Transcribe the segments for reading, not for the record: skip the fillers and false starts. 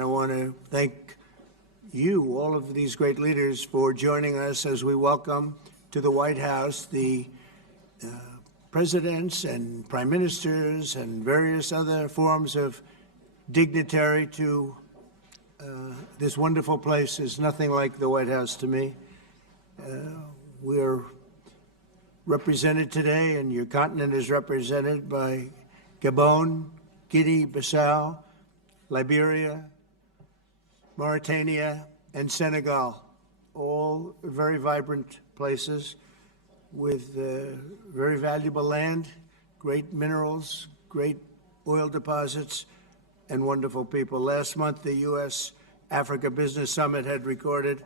I want to thank you, all of these great leaders, for joining us as we welcome to the White House the presidents and prime ministers and various other forms of dignitary to this wonderful place. There's nothing like the White House to me. We're represented today, and your continent is represented by Gabon, Guinea-Bissau, Liberia, Mauritania, and Senegal, all very vibrant places with very valuable land, great minerals, great oil deposits, and wonderful people. Last month, the U.S.-Africa Business Summit had recorded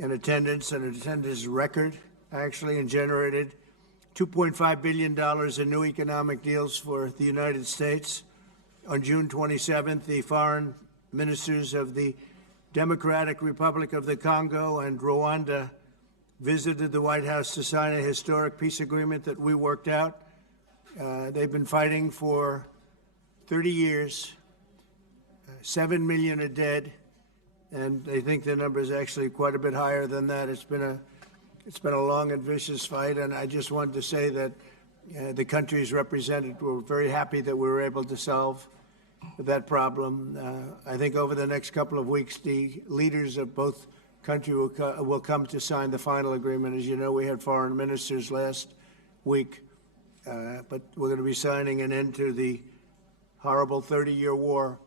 an attendance record, actually, and generated $2.5 billion in new economic deals for the United States. On June 27th, the foreign ministers of the Democratic Republic of the Congo and Rwanda visited the White House to sign a historic peace agreement that we worked out. They've been fighting for 30 years. 7 million are dead, and they think the number is actually quite a bit higher than that. It's been a long and vicious fight, and I just wanted to say that the countries represented were very happy that we were able to solve that problem. I think over the next couple of weeks, the leaders of both countries will come to sign the final agreement. As you know, we had foreign ministers last week, but we're going to be signing an end to the horrible 30-year war.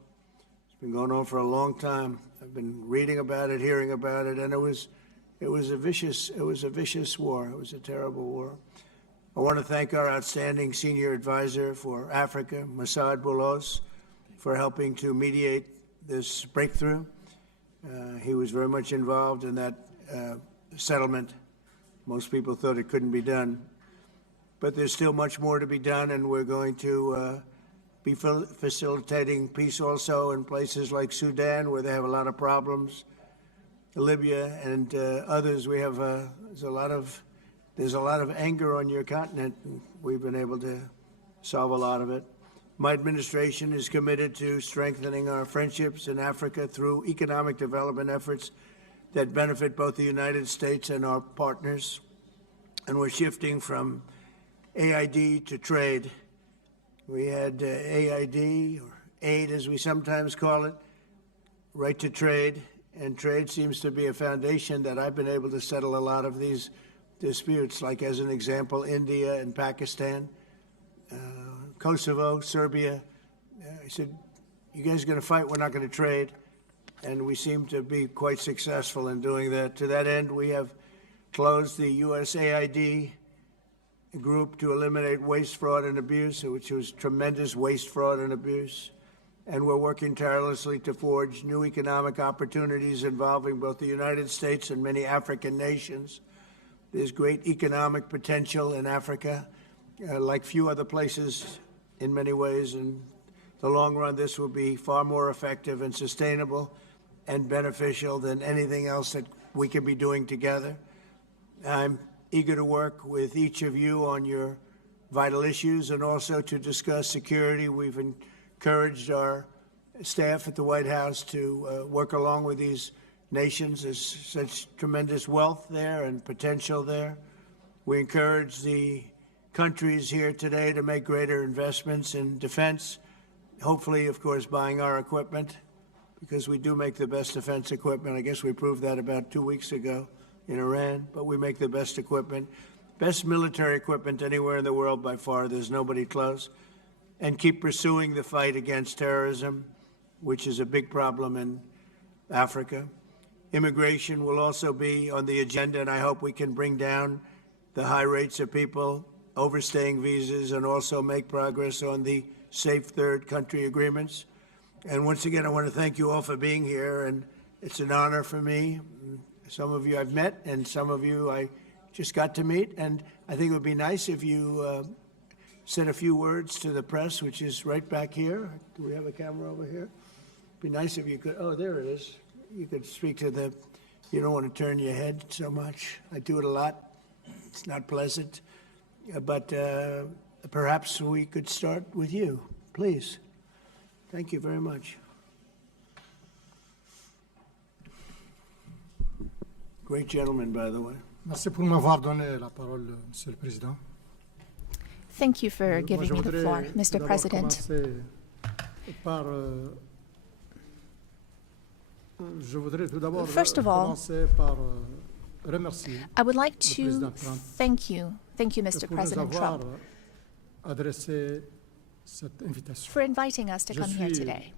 It's been going on for a long time. I've been reading about it, hearing about it, and it was a vicious war. It was a terrible war. I want to thank our outstanding senior advisor for Africa, Masad Boulos, for helping to mediate this breakthrough. He was very much involved in that settlement. Most people thought it couldn't be done. But there's still much more to be done, and we're going to be facilitating peace also in places like Sudan, where they have a lot of problems, Libya and others. We have there's a lot of anger on your continent, and we've been able to solve a lot of it. My administration is committed to strengthening our friendships in Africa through economic development efforts that benefit both the United States and our partners. And we're shifting from AID to trade. We had AID, or aid as we sometimes call it, right to trade. And trade seems to be a foundation that I've been able to settle a lot of these disputes, like as an example, India and Pakistan. Kosovo, Serbia. I said, you guys are going to fight, we're not going to trade. And we seem to be quite successful in doing that. To that end, we have closed the USAID group to eliminate waste, fraud, and abuse, which was tremendous waste, fraud, and abuse. And we're working tirelessly to forge new economic opportunities involving both the United States and many African nations. There's great economic potential in Africa, like few other places in many ways. In the long run, this will be far more effective and sustainable and beneficial than anything else that we can be doing together. I'm eager to work with each of you on your vital issues and also to discuss security. We've encouraged our staff at the White House to work along with these nations. There's such tremendous wealth there and potential there. We encourage the countries here today to make greater investments in defense, hopefully, of course, buying our equipment, because we do make the best defense equipment. I guess we proved that about 2 weeks ago in Iran, but we make the best equipment, best military equipment anywhere in the world by far. There's nobody close. And keep pursuing the fight against terrorism, which is a big problem in Africa. Immigration will also be on the agenda, and I hope we can bring down the high rates of people overstaying visas and also make progress on the safe third country agreements. And once again, I want to thank you all for being here, and it's an honor for me. Some of you I've met, and some of you I just got to meet, and I think it would be nice if you said a few words to the press, which is right back here. Do we have a camera over here? It'd be nice if you could, oh, there it is. You could speak to the, you don't want to turn your head so much. I do it a lot. It's not pleasant. But perhaps we could start with you, please. Thank you very much. Great gentleman, by the way. Merci pour m'avoir donné la parole, Monsieur le Président. Thank you for Moi, giving je me the voudrais floor, tout Mr. d'abord President. commencer par, je voudrais tout d'abord First of all, commencer par remercier I would like le to président Trump thank you, Mr. pour nous President avoir Trump, adressé cette invitation. for inviting us to Je come here suis, today.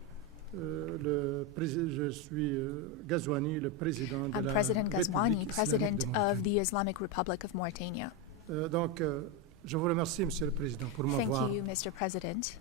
Je suis Ghazouani, le président de I'm la President Ghazouani, République islamique President de of Mauritanie. the Islamic Republic of Mauritania. Donc, je vous remercie, Monsieur le Président, pour Thank m'avoir you, Mr. President,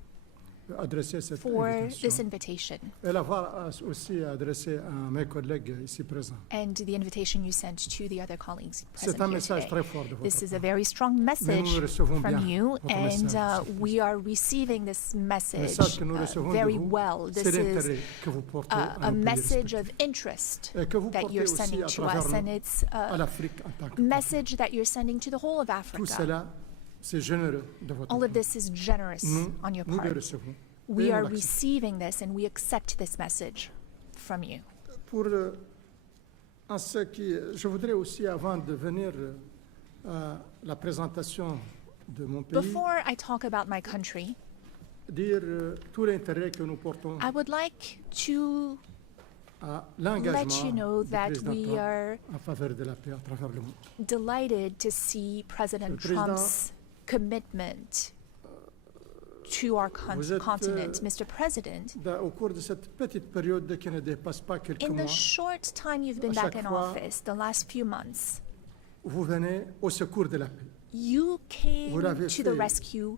adressé cette for this invitation invitation et l'avoir aussi adressé à mes collègues ici présents. and the invitation you sent to the other colleagues C'est present un here message today. très fort de votre This is a part. very strong Mais nous message recevons from bien you, votre and message, Monsieur le we are receiving this Le message message que nous recevons very de vous, well. c'est This is l'intérêt que vous portez à a nos pays message of respectifs. interest Et que vous that portez you're aussi sending à to travers us, nous and it's à a l'Afrique en tant que message that you're sending to the whole of Tout Africa. cela, c'est généreux de votre All part. of this is generous on your Nous le part. recevons. We Et are nous l'acceptons. receiving this, and we accept this message from you. Pour en ce qui, je voudrais aussi, avant de venir à la présentation de mon pays, Before I talk about my country, dire tout l'intérêt que nous portons I would like to à let l'engagement you know du that président we Trump are en faveur de la paix à travers le monde. delighted to see President Le président- Trump's commitment to our Vous êtes, continent. Mr. President, Au cours de cette petite période qui ne dépasse pas quelques in the mois, short time you've been à back chaque in fois- office, the last few months, vous venez au secours de la paix. you came l'avez to the fait rescue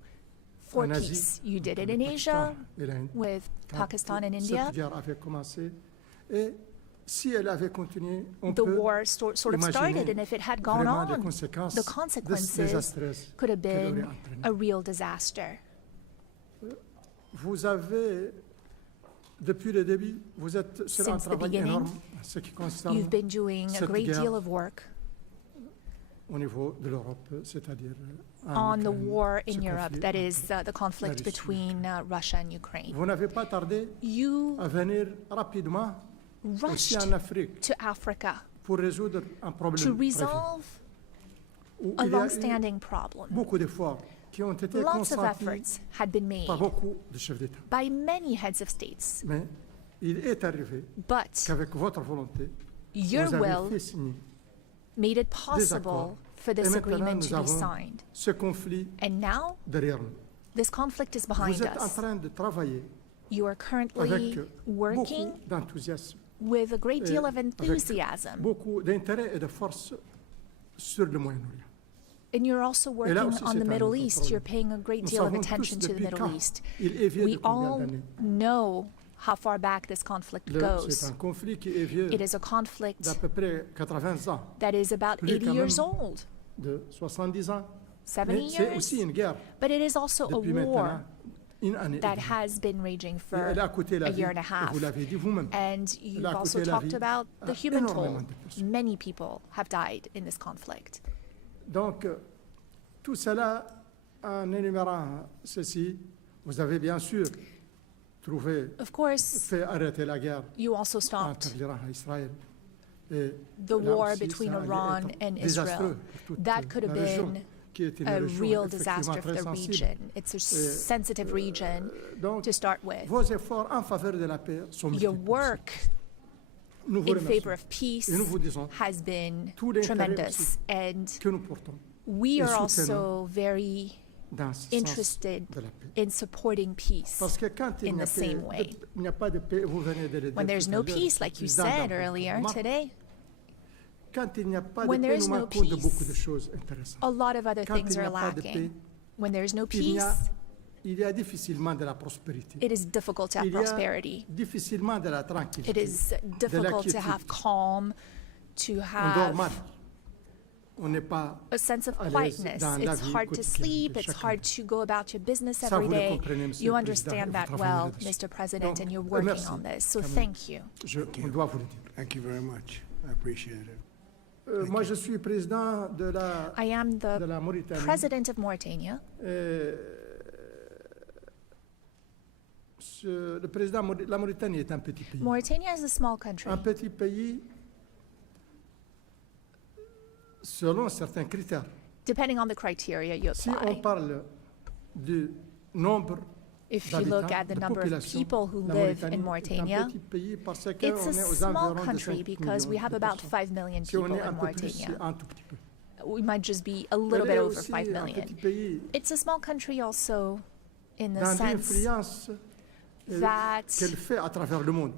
for en Asie, peace. You did it avec in le Asia Pakistan et l'Inde. with Quand Pakistan and cette India. guerre avait commencé, et si elle avait continué, on The peut war sort of imaginer started, and if it had gone vraiment les on, conséquences the consequences désastreuses could have qu'elle aurait been entraînées. a real disaster. Vous avez, depuis le début, vous êtes sur un Since the travail beginning, énorme en ce qui concerne You've been doing a cette great guerre deal of work au niveau de l'Europe, c'est-à-dire on the Ukraine, war ce in Europe, conflit that entre is the conflict Russie et between Russia and Ukraine. Vous n'avez pas tardé You à venir rapidement aussi rushed en Afrique to Africa pour résoudre un to problème très vieux, resolve où a il y a eu long-standing problem. beaucoup d'efforts qui ont été Lots of consentis efforts had been made par beaucoup de chefs d'État. by many heads of states, Mais il est arrivé but qu'avec votre volonté, your vous avez will fait signer made it accords. possible for Et this maintenant, agreement nous to be avons signed. ce conflit And now derrière nous. this conflict is Vous behind êtes en us. train de travailler You are currently avec working beaucoup d'enthousiasme, with a great deal of avec enthusiasm, beaucoup d'intérêt et de force sur le Moyen-Orient. and you're also Et là working aussi, on c'est the un Middle autre East. problème. You're paying a great Nous deal of savons tous attention to the depuis Middle quand East. il est vieux de We combien all d'années. know how far back this conflict C'est goes. un conflit qui est vieux It is a conflict d'à peu près 80 ans, that is about Plus 80 quand years même. old, de 70 ans. 70 Mais c'est years, aussi une guerre but it is also a depuis war maintenant une année. et that demie. has been raging Et for elle a coûté la a vie, year and a et half. vous l'avez dit vous-même. And you've a also coûté la talked vie about the à human énormément toll. de personnes. Many people have died in this conflict. Donc, tout cela, en énumérant ceci, vous avez bien sûr trouvé, Of course, fait arrêter la guerre you also stopped entre l'Iran et Israël. Et the là war aussi, between ça allait Iran être and désastreux Israel. pour toute That could la have région, been qui est une a région real effectivement disaster for très the sensible. region. It's a sensitive region Donc, to start with. vos efforts en faveur de la paix sont Your multiples. work Nous vous in remercions. favor of peace Et nous vous disons has been tout l'intérêt tremendous. aussi And que nous portons we et are soutenons also very dans ce sens interested de la paix. in supporting peace. Parce que quand il in n'y a, the same paix, way. il n'y a pas de paix, vous venez de le dire When there's tout à no l'heure, peace, like you président said Dambon. earlier Mar- today, Quand il n'y a pas de when paix, there's nous no manquons de beaucoup de peace, choses intéressantes. a lot of other Quand things il n'y are a pas de paix, lacking. When there's no il y peace, a, il y a difficilement de la prospérité. it is difficult to have Il y a prosperity. difficilement de la It tranquillité. is difficult to have calm, to On dort have mal. On n'est pas a sense of à l'aise quietness. dans la It's vie hard to quotidienne sleep. de It's chacun. hard to go about your business Ça, every vous le day. comprenez, Monsieur You le Président, understand et that vous travaillez well, là-dessus. Mr. President, Donc, and you're working merci, on this. So quand même. thank you. On doit vous le dire. Thank you very much. I appreciate it. Moi, je suis président de la, I am de the la Mauritanie. president of Mauritania. Le président, la Mauritanie est un petit pays. Mauritania is a small country. Un petit pays selon certains critères. depending on the criteria you Si on apply. parle du nombre If you look at the de number of population, people who la live in est un Mauritania, petit pays parce it's qu'on a est aux small environs de country 5 because we millions have de about personnes. 5 million Si on people est un in peu plus, c'est Mauritania. un tout petit peu. We might just be a little Elle bit est over aussi 5 un million. petit pays It's a small country also in the dans sense l'influence that qu'elle fait à travers le monde.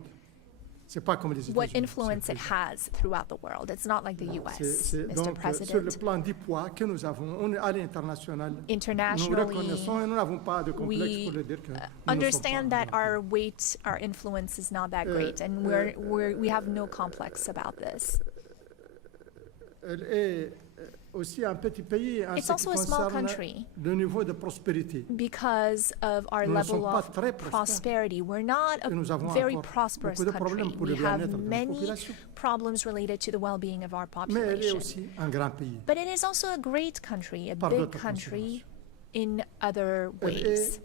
C'est pas comme les what États-Unis. influence it has throughout the world. It's not like the US, Mr. Donc, sur le President. plan du poids que nous avons, on est à l'international. Nous Internationally, reconnaissons et nous n'avons pas de complexe we pour le dire que nous ne sommes understand pas that our weight, our influence is not that great, and we have no complex about this. Elle est aussi un petit pays en It's ce qui also a small concerne country. le niveau de prospérité. Because of our Nous ne level sommes pas of très prospères. prosperity, we're not a Et nous avons very encore prosperous beaucoup de problèmes country. pour le We have bien-être de nos many populations. problems related to the well-being of our Mais elle est population. aussi un grand pays. But it is also a great country, a Par big d'autres country in other Elle ways. est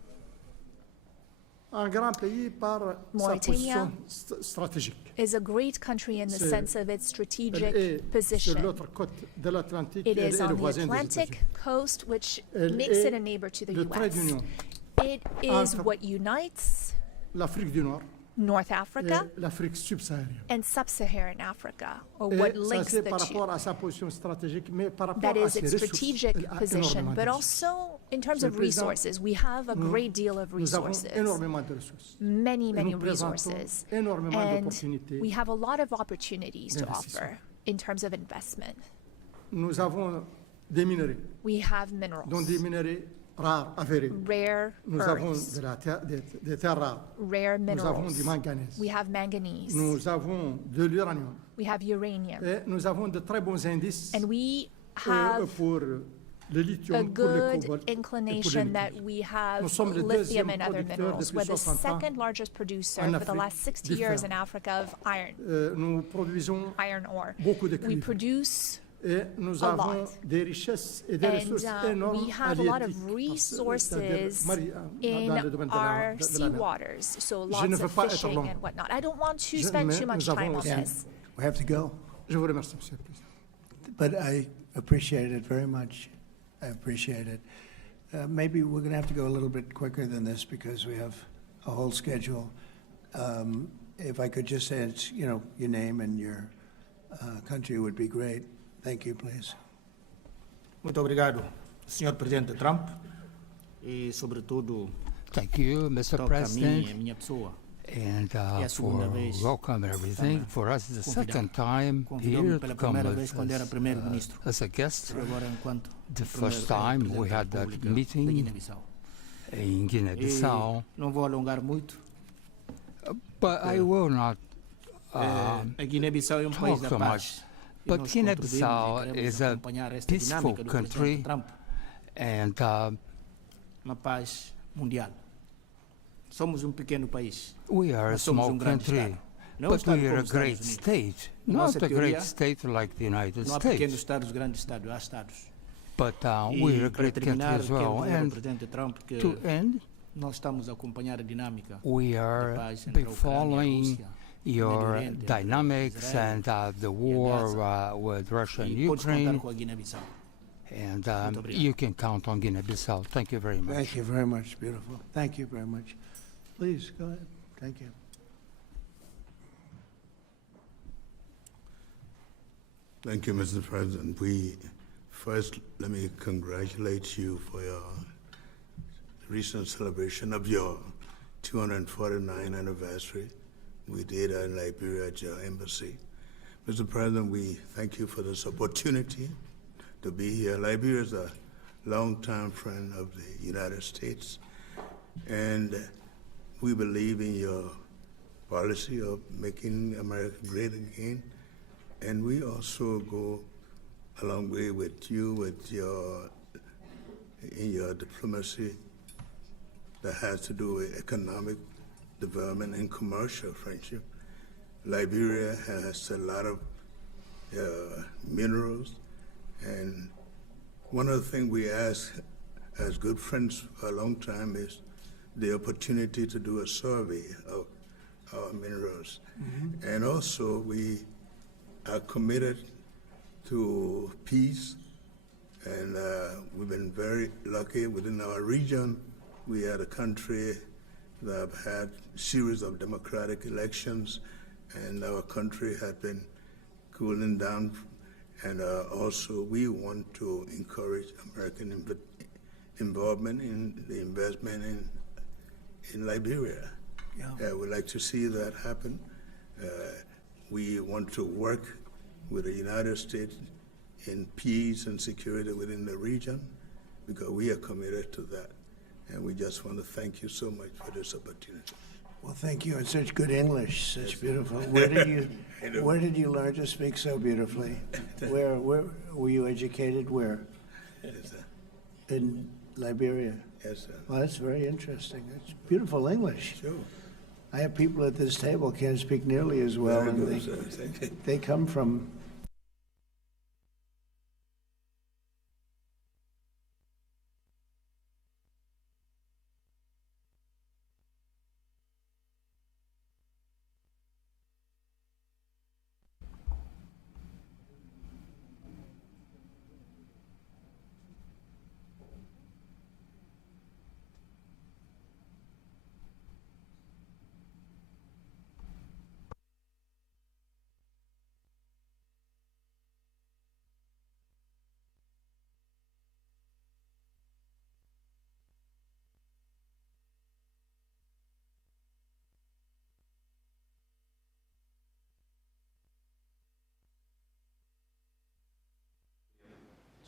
un grand pays par sa Mauritania position stratégique. Is a great country in the C'est- sense of its Elle strategic est sur position. l'autre côte de l'Atlantique. It Elle is est le on the voisin des Atlantic États-Unis. coast, which Elle makes est it a neighbor to the le trait US. d'union. It is entre what unites L'Afrique du Nord North et Africa l'Afrique subsaharienne. and sub-Saharan Africa, or Et what ça, links c'est the par two. rapport à sa position stratégique, mais par rapport That à is ses its ressources. strategic Elle a position, énormément de but ressources. also in terms Monsieur of le Président, resources. We have a great deal of Nous avons resources, énormément de ressources. many, Et many nous présentons resources, énormément and d'opportunités. we have a lot of opportunities to d'investissement. offer in terms of investment. Nous avons des minerais, We have dont minerals, des minerais rares, avérés. rare Nous avons earths, de la des terres rares. rare Nous avons du minerals. manganèse. We have manganese, Nous avons de l'uranium. we have uranium, Et nous avons de très bons indices and we have pour le a lithium, pour le good cobalt et pour le inclination that nickel. we have Nous sommes le lithium deuxième and other producteur minerals. depuis We're the 60 ans second largest producer en for the Afrique last 60 du years fer. in Africa of iron, Nous produisons iron ore. beaucoup de We cuivre. produce Et nous a avons lot. des richesses et des ressources And énormes we have a lot of halieutiques, c'est-à-dire resources dans le domaine in de our de la sea mer. waters, so Je lots ne veux of pas être fishing long. and whatnot. I don't want to Je- spend mais too much nous avons time on aussi- this. We have to go, Je vous remercie, Monsieur le Président. but I appreciate it very much. I appreciate it. Maybe we're going to have to go a little bit quicker than this because we have a whole schedule. If I could just say, it's, your name and your country would be great. Thank you, please. Muito obrigado, Sr. Presidente Trump, e sobretudo Thank you, Mr. toca a mim e a President, minha pessoa. and a segunda for vez welcome and everything. também For us, it's the convidado. second time Convidou-me here pela to come primeira vez quando era as, primeiro-ministro. as a guest. E agora enquanto The primeiro first time we presidente da had that República meeting da Guiné-Bissau. in Guinea-Bissau, E não vou alongar muito. but I will not A Guiné-Bissau é um país talk da so paz. much. E But nós Guinea-Bissau contribuímos e queremos is a acompanhar esta peaceful dinâmica do country. presidente Trump, and uma paz mundial. Somos um pequeno país. we are a Nós somos small grande country, Estado. Não um but Estado we are como a os great Estados Unidos. state, Nossa not a teoria, great state like the United Não há pequenos States, estados, grandes estados, há estados. but E we are a para great country terminar, as quero well. dizer ao And presidente Trump que to end, nós estamos a acompanhar a dinâmica we da are paz entre a Ucrânia e a following Rússia, your Oriente, dynamics Israel and the war Gaza. with Russia and E podes contar Ukraine, com a Guiné-Bissau. and Muito obrigado. you can count on Guinea-Bissau. Thank you very much. Thank you very much. Beautiful. Thank you very much. Please, go ahead. Thank you. Thank you, Mr. President. First, let me congratulate you for your recent celebration of your 249th anniversary. We did in Liberia at your embassy. Mr. President, we thank you for this opportunity to be here. Liberia is a longtime friend of the United States, and we believe in your policy of making America great again. And we also go a long way with you in your diplomacy that has to do with economic development and commercial friendship. Liberia has a lot of minerals, and one of the things we ask as good friends for a long time is the opportunity to do a survey of our minerals. And also we are committed to peace. And we've been very lucky within our region. We had a country that have had a series of democratic elections, and our country had been cooling down. And also, we want to encourage American involvement in the investment in Liberia. We'd like to see that happen. We want to work with the United States in peace and security within the region, because we are committed to that. And we just want to thank you so much for this opportunity. Well, thank you in such good English, such beautiful. Where did you learn to speak so beautifully? Where were you educated? Where? Yes, sir. In Liberia. Yes, sir. Well, that's very interesting. That's beautiful English. Sure. I have people at this table can't speak nearly as well, Very and good, sir. Thank you. they come from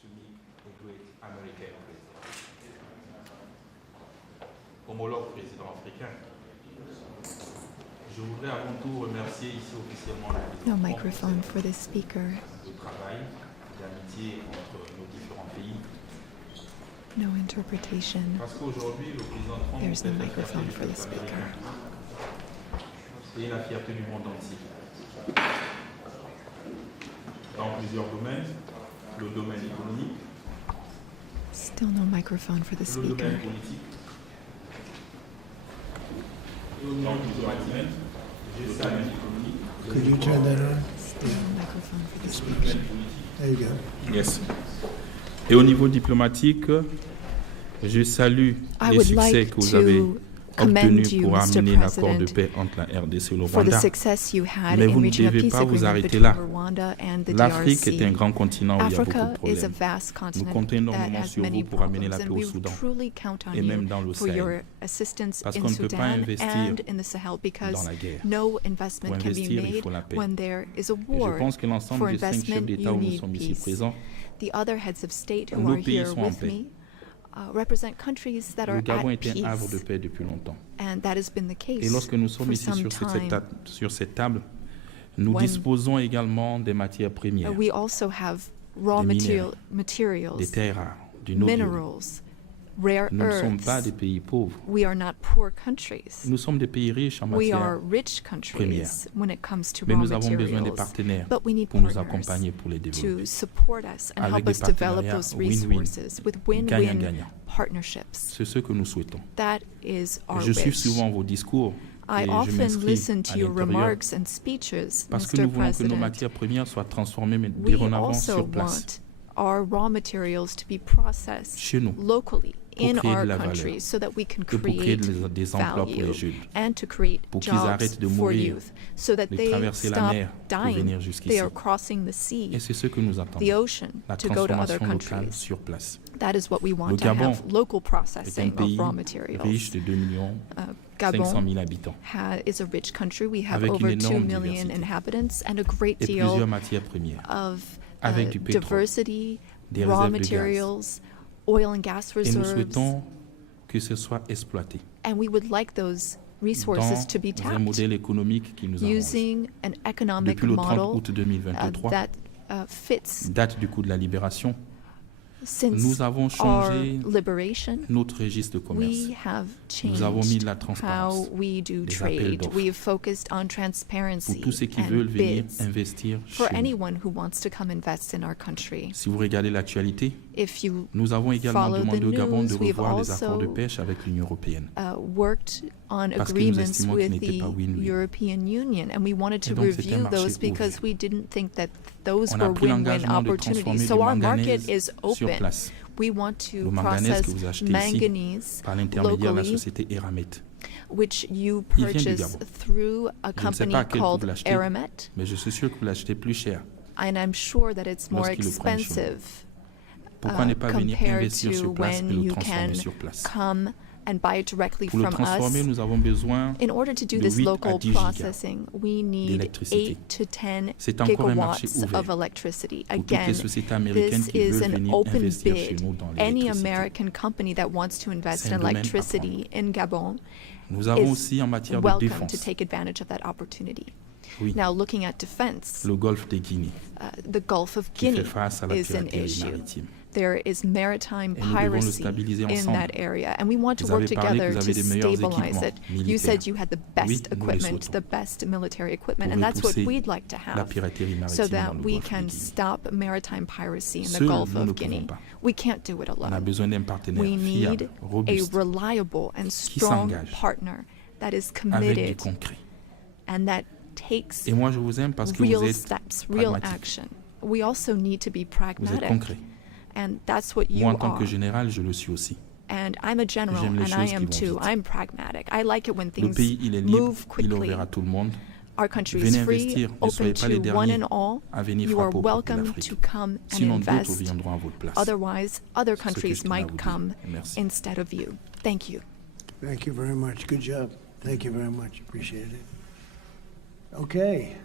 to meet a great American president. Homologue président africain, je voudrais avant tout remercier ici officiellement le président No microphone for the speaker. de travail, d'amitié entre nos différents pays. No interpretation. Parce qu'aujourd'hui, le président Trump There's no est la fierté microphone du for the peuple speaker. américain et la fierté du monde entier. Dans plusieurs domaines, le domaine économique, Still no microphone for the le speaker. domaine politique, dans plusieurs domaines, le domaine économique, Could you turn that on? Still no microphone for the le speaker. domaine politique. There you go. Yes. Et au niveau diplomatique, je salue I les would succès like que vous avez to commend obtenus you, pour Mr. amener l'accord de President, paix entre la RDC et le for the Rwanda. success you had Mais in vous ne reaching a devez peace pas vous agreement arrêter between là. Rwanda and the L'Afrique est un DRC. grand continent où il y a beaucoup Africa de is a problèmes. vast Nous continent comptons that énormément has sur many vous pour amener la problems, paix and au we Soudan truly count on et même you dans le for your Sahel. assistance Parce in qu'on ne peut pas Sudan investir and in the Sahel, because dans la guerre. no investment Pour can be investir, il made faut la paix. when there is a Et je war. pense que For l'ensemble des 5 chefs investment, d'État you où nous need sommes ici peace. présents, The other heads of state who Nos are pays here sont en with paix. me represent countries that are le Gabon at est un havre de peace, paix depuis longtemps. and that has been the Et case lorsque nous sommes for ici some time. sur cette table, nous When- disposons également des matières premières, We also have raw Des minéraux, materials, des terres rares, du noble. minerals, rare Nous ne sommes pas des earths. pays pauvres. We are not poor countries. Nous sommes des pays riches en We are matière, rich countries when it comes to mais raw nous avons besoin des materials. partenaires But we need pour nous partners accompagner pour les to développer. support us and Avec help des us develop partenariats those win-win, resources with win-win gagnant-gagnant. partnerships. C'est ce que nous souhaitons. That is our Je suis wish. souvent vos discours I et je often m'inscris listen to à your l'intérieur remarks and speeches, parce que Mr. nous voulons que nos President. matières premières soient transformées mais We dorénavant also sur place, want our raw materials to be processed chez nous, locally pour in créer de our la valeur, countries so that we can que pour créer create des emplois pour value les jeunes, and to create pour qu'ils jobs arrêtent de for mourir, youth so that de they traverser la stop mer pour dying. venir jusqu'ici. They are crossing the sea, Et c'est ce que nous the attendons, ocean, la to go to other transformation locale countries. sur place. That is what we want Le to Gabon have, local C'est un processing of pays raw riche materials. de 2 millions Gabon 500 000 habitants, is a rich country. We have Avec over une 2 énorme million diversité. inhabitants and a great et deal plusieurs matières premières, of avec du pétrole, diversity, des raw réserves de gaz. materials, oil and gas Et nous reserves, souhaitons que ce soit exploité and we would like those resources to be dans un tapped modèle économique qui nous arrange. using an economic Depuis le 30 model août 2023, that fits date du coup de la libération, since nous avons our changé liberation. notre registre de commerce. We have Nous avons mis changed de la transparence, how we do des appels trade. d'offres. We've focused on Pour transparency tous ceux qui and veulent venir bids investir for chez nous. anyone who wants to come invest in our country. Si vous regardez l'actualité, If you Nous avons également follow the demandé au Gabon de news, we've revoir les accords de also pêche avec l'Union européenne. worked on Parce que nous agreements estimons with qu'ils n'étaient the pas win-win. European Union, and we wanted to Et donc, c'était un review marché those because ouvert. we didn't think that those On a were pris win-win l'engagement de opportunities. transformer So du our market manganèse is sur open. place. We want to Le manganèse process que vous achetez ici manganese par l'intermédiaire de la locally, société Eramet. which you Il vient du purchase Gabon. through a Je ne sais company pas à quel prix called vous l'achetez, Aramet, mais je suis sûr que vous l'achetez plus cher. and I'm sure that it's more Lorsqu'ils le prennent chez nous. expensive Pourquoi ne pas venir compared investir to sur place et when le you transformer can sur place? come and buy it directly Pour le from transformer, us. nous avons besoin In order to do de this 8 à local 10 gigas processing, we need d'électricité. 8 to 10 C'est encore un marché gigawatts ouvert of electricity. pour toutes Again, les sociétés américaines this qui is veulent an venir open investir chez bid. nous dans Any l'électricité. American company that wants to invest C'est in un domaine à electricity in Gabon Nous avons is aussi en matière de welcome to défense, take advantage of that opportunity. oui, Now, looking at defense, le golfe de Guinée the Gulf of qui Guinea fait face à la is an piraterie issue. maritime. There is maritime Et nous devons le piracy stabiliser in ensemble. that area, and we want to Vous work avez parlé que together vous to avez des meilleurs stabilize it. équipements You said militaires. you had the Oui, best nous les equipment, souhaitons. the best military equipment, Pour and that's what repousser we'd like to la have, piraterie so maritime dans that le we golfe de can Guinée. stop maritime piracy in the Seuls, Gulf nous ne of Guinea. pouvons pas. We can't do it On a alone. besoin d'un partenaire We fiable, need a robuste, reliable and strong s'engage partner that is avec du committed concret. and that takes Et moi, je vous aime parce que real vous êtes steps, real pragmatique. action. We also need to be Vous êtes pragmatic, concret. and that's what you Moi, en tant are. que général, je le suis aussi. And I'm a general, J'aime les and I choses qui am vont too. vite. I'm pragmatic. I like it when Le things pays, il est libre, move il est quickly. ouvert à tout le monde. Our country is Venez free, investir, ne open soyez pas les to one derniers and all. à venir You are frapper au portes de welcome l'Afrique. to come and Sinon, d'autres invest. viendront à votre place. Otherwise, other C'est ce que countries je tenais à might vous dire. come Merci. instead of you. Thank you. Thank you very much. Good job. Thank you very much. Appreciate it. Okay.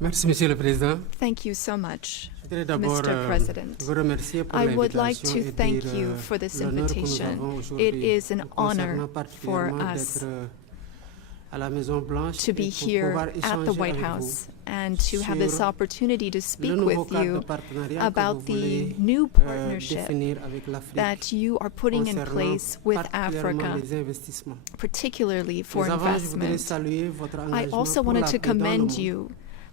Merci, Monsieur le Président. Thank you so much. Je voudrais d'abord Mr. President, vous remercier pour I would like l'invitation to et thank dire, you for this l'honneur que nous invitation. avons It aujourd'hui is an honor concernant for particulièrement us d'être à la Maison Blanche to be et pour here pouvoir at the échanger White avec House vous and to have this sur opportunity to le speak nouveau with cadre you de partenariat que about vous the voulez new partnership définir avec l'Afrique that you are putting in concernant place with particulièrement Africa, les investissements. particularly for Mais avant, je voudrais investment. saluer votre I engagement also pour wanted la to paix dans le commend monde. you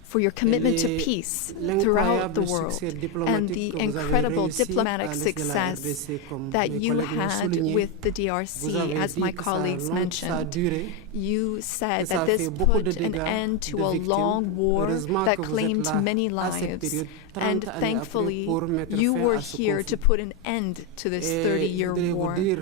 for your commitment to les- peace throughout L'incroyable the world succès and diplomatique the que vous avez incredible réussi à diplomatic laisser la success RDC, comme that mes you collègues l'ont had souligné. with the Vous DRC, avez as dit my que colleagues ça a mentioned. duré. You said que ça that a this fait beaucoup de put an dégâts, end de to a victimes. long war Heureusement that que vous êtes claimed là many à cette lives. période, 30 And années après, thankfully, pour mettre you fin were à ce here conflit. to put an end to this Et 30-year je voudrais vous war. dire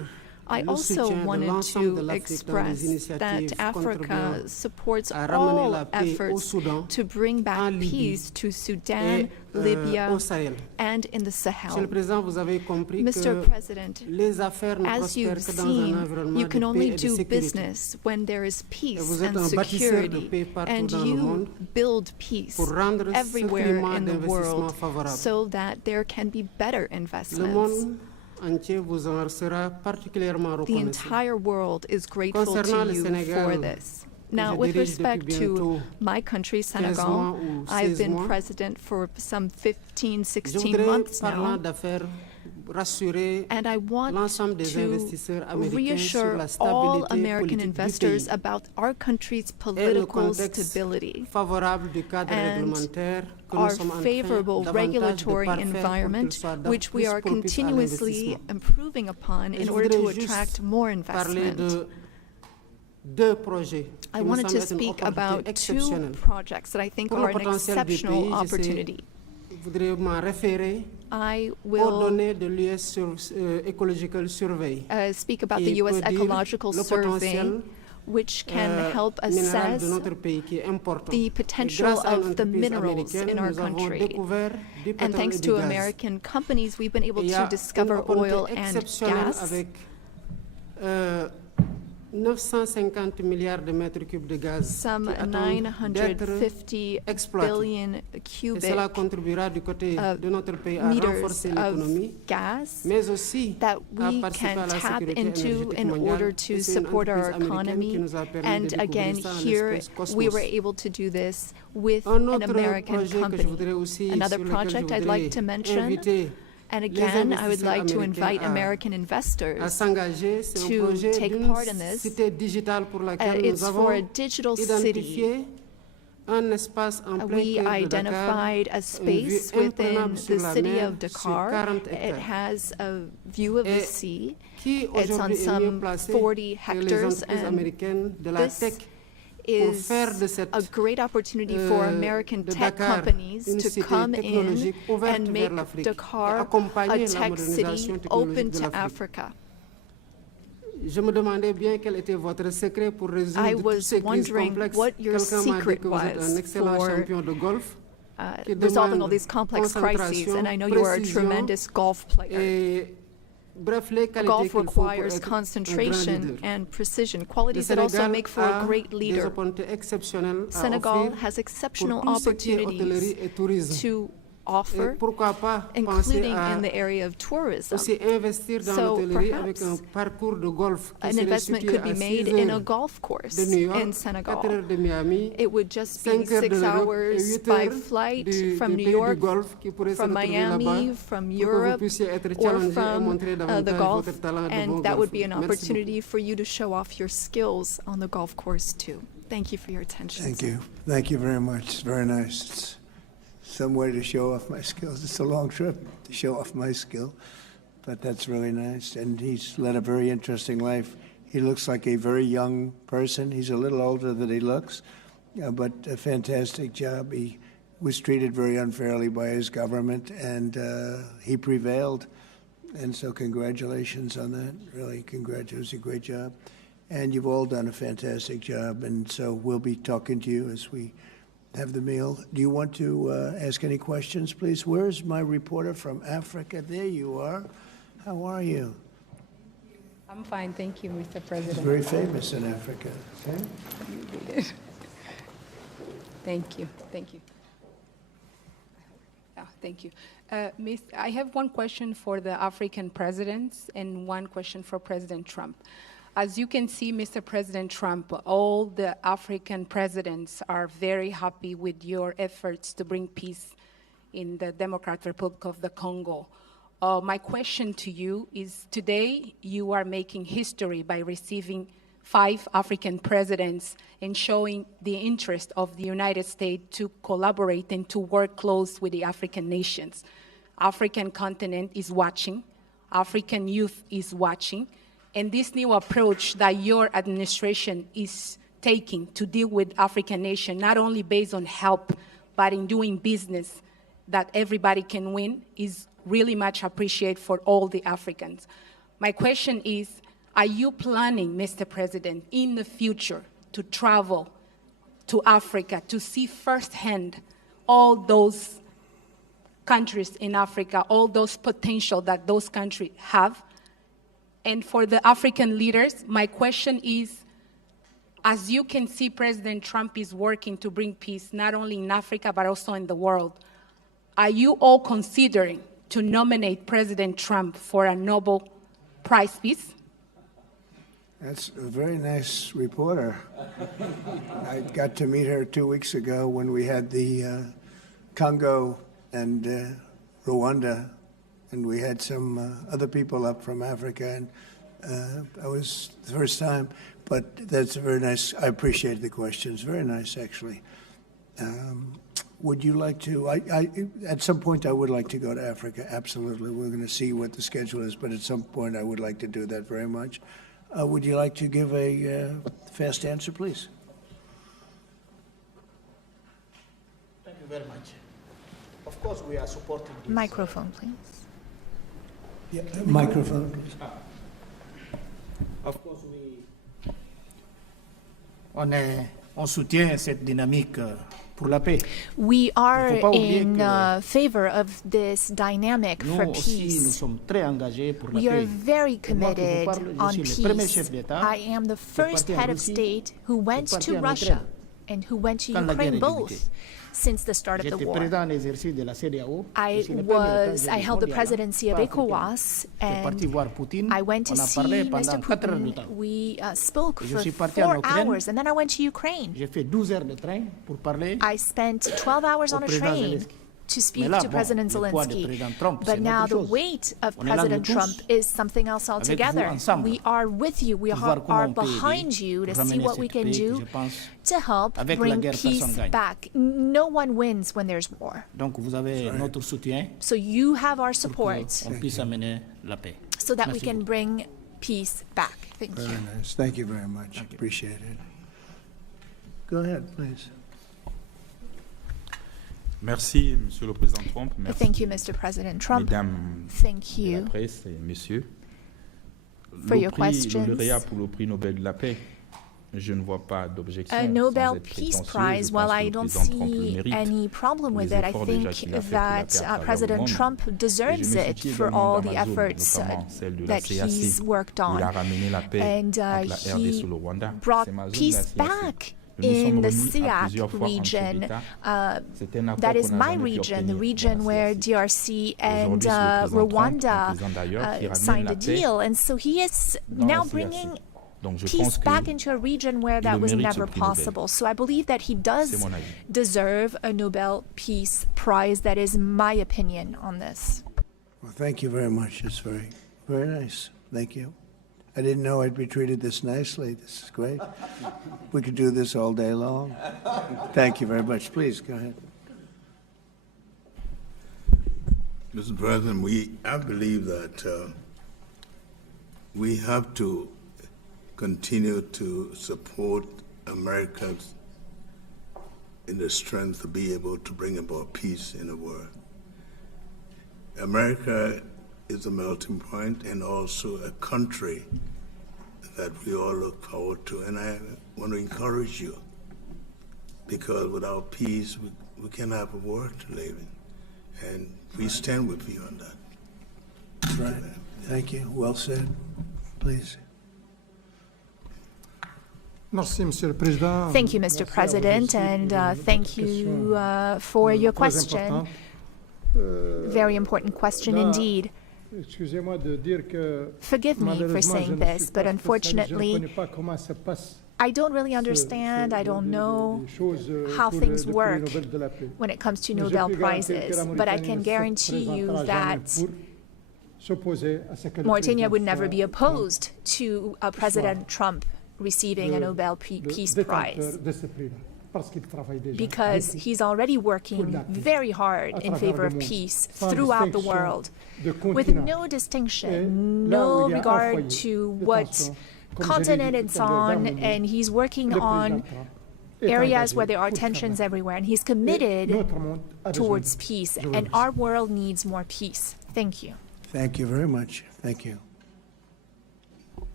I le also soutien de wanted l'ensemble de to l'Afrique dans les express initiatives that Africa contribuant supports à ramener all la paix au efforts Soudan, to bring en back Libye peace to Sudan, et Libya, au Sahel. and in the Monsieur le Sahel. Président, vous avez compris Mr. que President, les affaires ne as prospèrent you've que dans un seen, environnement you de can paix only et de do sécurité. business when there is Et peace vous êtes and un bâtisseur de security, paix partout and dans le monde you build peace pour rendre ce everywhere climat in the d'investissement world favorable. so that there can be better Le investments. monde entier vous en sera particulièrement The reconnaissant. entire world is grateful Concernant to le you Sénégal, for this. que Now, je with dirige respect depuis to bientôt my country, 15 Senegal, mois ou I've 16 been mois, president for some 15, je 16 voudrais, months parlant now, d'affaires, rassurer and I want l'ensemble des to investisseurs américains sur reassure la all stabilité American politique du investors pays about our country's et le political contexte stability favorable du cadre and réglementaire que nous our sommes en train favorable davantage de regulatory parfaire pour qu'il environment, soit which we plus are propice à continuously l'investissement. improving upon Et in je order to voudrais attract juste more parler investment. de deux projets I qui me wanted semblent to être une speak opportunité about two exceptionnelle. projects that I think Pour le are an potentiel du exceptional pays, opportunity. je voudrais m'en référer I aux will données de l'US Ecological Survey, speak about qui the U.S. peut dire Ecological le Survey, potentiel which can help minéral assess de notre pays qui est important. the Et potential grâce à une of the entreprise minerals américaine, in our nous avons country. découvert du And pétrole thanks et to du gaz. American companies, we've been able Et il y to a discover une opportunité oil and exceptionnelle gas. avec 950 milliards de mètres cubes de gaz Some qui attendent d'être 950 exploités. billion Et cubic cela contribuera du côté de notre pays à meters renforcer of l'économie, gas mais aussi that à we participer can à la tap sécurité into énergétique in mondiale. order Et to c'est une support our entreprise américaine economy. qui nous a permis And de découvrir again, ça en here l'espace we were Cosmos. able to do this with Un an autre American projet que je company. voudrais aussi, Another sur lequel project je I'd like to voudrais mention, inviter and les again, I would investisseurs like to américains invite à American à investors. s'engager. C'est un to projet take d'une part in this. cité digitale pour laquelle It's nous for avons a digital city identifié un espace en plein We cœur de Dakar, identified a space une vue within imprenable the sur la city mer of sur Dakar. 40 It hectares. has a view of the Et sea. Qui It's on aujourd'hui est mieux some placé 40 que les hectares, entreprises and américaines de la this tech pour is faire de cette a great opportunity for American de tech Dakar companies une to cité come in technologique ouverte and vers make l'Afrique et Dakar a accompagner la tech modernisation city technologique open de to l'Afrique. Africa. Je me demandais bien quel était votre secret pour I résoudre toutes was ces crises wondering complexes. what your Quelqu'un m'a dit secret que vous êtes un was excellent for champion de golf qui resolving all demande these complex crises, concentration, and I know you are a précision tremendous golf player. et bref, les qualités Golf qu'il faut pour requires être un grand concentration leader. and precision, Le qualities that also Sénégal make for a a great des leader. opportunités exceptionnelles à Senegal offrir has exceptional pour tout ce qui est hôtellerie opportunities et tourisme. to Et offer, pourquoi pas penser including à in the area of tourism. aussi investir dans So l'hôtellerie avec perhaps un parcours de golf qui An serait investment situé could be à made 6 in a heures golf course de New York, in 4 Senegal. heures de Miami, It would just be 5 heures de 6 l'Europe et hours 8 by heures flight from des New pays York, du Golfe qui pourraient se from retrouver Miami, là-bas from pour que vous Europe, puissiez être or challengé et from montrer the davantage Gulf, votre talent de bon and that would be golfeur. an Merci opportunity for you to show off your skills on the golf course too. Thank you for your attention. Thank sir. you. Thank you very much. It's very nice. It's some way to show off my skills. It's a long trip to show off my skill, but that's really nice. And he's led a very interesting life. He looks like a very young person. He's a little older than he looks, but a fantastic job. He was treated very unfairly by his government, and he prevailed. And so congratulations on that. Really, congratulations. It was a great job. And you've all done a fantastic job. And so we'll be talking to you as we have the meal. Do you want to ask any questions, please? Where's my reporter from Africa? There you are. How are you? I'm fine, thank you, Mr. He's President. very famous in Africa. Okay? Thank you, thank you. Thank you. I have one question for the African presidents and one question for President Trump. As you can see, Mr. President Trump, all the African presidents are very happy with your efforts to bring peace in the Democratic Republic of the Congo. My question to you is, today you are making history by receiving 5 African presidents and showing the interest of the United States to collaborate and to work close with the African nations. African continent is watching, African youth is watching, and this new approach that your administration is taking to deal with African nations, not only based on help, but in doing business that everybody can win, is really much appreciated for all the Africans. My question is, are you planning, Mr. President, in the future to travel to Africa to see firsthand all those countries in Africa, all those potential that those countries have? And for the African leaders, my question is, as you can see, President Trump is working to bring peace not only in Africa, but also in the world. Are you all considering to nominate President Trump for a Nobel Prize Peace? That's a very nice reporter. I got to meet her 2 weeks ago when we had the Congo and Rwanda, and we had some other people up from Africa, and that was the first time. But that's a very nice. I appreciate the questions. Very nice, actually. Would you like to? At some point, I would like to go to Africa. Absolutely, we're going to see what the schedule is, but at some point, I would like to do that very much. Would you like to give a fast answer, please? Thank you very much. Of course, we are supporting this. Microphone, please. Yeah, microphone, please. Of course, on soutient cette dynamique pour la paix. We are Il faut pas oublier in que favor of this dynamic Nous for aussi, nous peace. sommes très engagés pour la We are paix. very Et moi, que je committed parle, je on suis le premier peace. chef d'État I am the first parti en head of Russie, state who went parti to en Russia Ukraine. and who went to Quand la guerre Ukraine est both débutée. since the start of the J'étais war. président en exercice de la CEDEAO. I Je suis le premier held the mondial, presidency of pas africain. ECOWAS, J'étais parti and voir Poutine. I went to On a see parlé pendant Mr. 4 heures de Putin. temps. We spoke Et je for suis parti en 4 Ukraine. hours, and then I went to Ukraine. J'ai fait 12 heures de train pour parler I spent 12 hours au on a président train Zelensky. to speak là, to bon, President le poids de Zelensky. Président Trump, But c'est now autre the chose. weight of On est là, nous President tous, Trump is something else avec vous altogether. ensemble, We are with you. We pour voir comment are on peut aider behind you to pour see ramener what we cet can pays que do je pense, to help avec la bring guerre, peace personne gagne. back. No one wins when there's war. Donc vous avez notre soutien So you have our pour support qu'on puisse amener la paix. so that we Merci can beaucoup. bring peace back. Thank you. Very nice. Thank you very much. Appreciate it. Go ahead, please. Merci, Monsieur le Président Trump. Merci, Thank you, Mr. President Trump. Mesdames Thank de la you. presse et messieurs. For your Le prix, questions. le lauréat pour le prix Nobel de la paix, je ne vois pas d'objection. A sans Nobel être Peace prétentieux, Prize, je well, pense que I le don't président Trump le see mérite any problem pour with les it. I efforts think déjà qu'il a fait pour la that paix à travers le President monde. Trump Et je deserves me it situe for également all dans the ma zone, efforts notamment celle de la that CAC, he's worked où il a on. ramené la paix And entre la RDC he et le Rwanda. brought C'est ma zone, peace la CAC. back Nous nous sommes in the remis à SEAC plusieurs fois entre region. États. C'est un accord That is qu'on n'a my jamais pu region, the obtenir region dans la where CAC. DRC and Aujourd'hui, c'est le président Trump, un Rwanda président d'ailleurs, qui ramène signed la a paix deal. And so he is dans la now CAC. bringing Donc je peace pense que back into a region where that il was mérite ce never prix Nobel. possible. So I believe that he c'est does mon avis. deserve a Nobel Peace Prize. That is my opinion on this. Well, thank you very much. It's very, very nice. Thank you. I didn't know I'd be treated this nicely. This is great. We could do this all day long. Thank you very much. Please, go ahead. Mr. President, I believe that we have to continue to support America in the strength to be able to bring about peace in the world. America is a melting point and also a country that we all look forward to. And I want to encourage you, because without peace, we can't have a world to live in. And we stand with you on that. That's right. Thank you. Well said. Please. Merci, Monsieur le Président. Thank you, Merci Mr. à vous President, aussi and pour votre thank you question, for your très question. importante. Very important question là, indeed. Excusez-moi de dire que Forgive me for malheureusement, je saying ne suis this, pas but spécialiste, je ne unfortunately, connais pas comment ça passe, I don't really ce- understand, I don't know les choses, how pour things le prix work Nobel de la paix. when it comes to Mais je Nobel peux garantir que Prizes, la but I Mauritanie can ne se guarantee you présentera that jamais pour s'opposer à ce que le Mauritania président would never soit be opposed to President Trump receiving a Nobel Peace le Prize, détenteur de ce prix-là, parce qu'il travaille déjà because beaucoup. he's already working very hard in favor of peace throughout the world, with no distinction, no regard to what continent it's on, and he's working on areas where there are tensions everywhere, and he's committed towards peace, and our world needs more peace. Thank you. Thank you very much. Thank you.